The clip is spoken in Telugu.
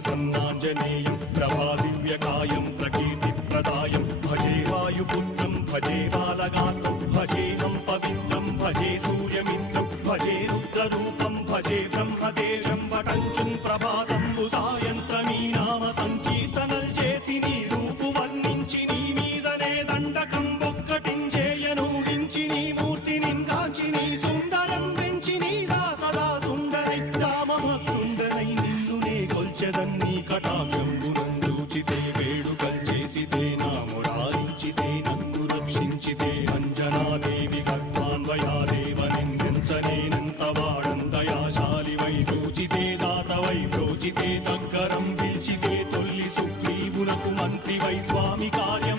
प्रसन्नाञ्जनेयं प्रभादिव्यकायं प्रकीर्तिप्रदायं भजे वायुपुत्रं भजे बालगात्रं भजेऽहं पवित्रं भजे सूर्यमित्रं भजे रुद्ररूपं भजे ब्रह्मदेवं वटञ्चं ప్రభాతంబు సాయంత్రమీ నామ సంకీర్తనల్ చేసి నీ రూపు వర్ణించి నీ మీదనే దండకం ఒక్కటించేయను హించి నీ మూర్తిని కాంచి నీ సుందరం పెంచి నీ దాసదా సుందరై రామభక్తుండనై నిన్నునే కొల్చెదన్ని కటాక్షంబునందూచితే వేడుకల్ చేసితే నా మురారించితే నన్ను రక్షించితే అంజనాదేవి గర్భాన్వయాదేవ నిందించనేనంత వాడందయాశాలివై చూచితే దాతవై బ్రోచితే దగ్గరం పిలిచితే తొల్లి సుగ్రీవునకు మంత్రివై స్వామి కార్యం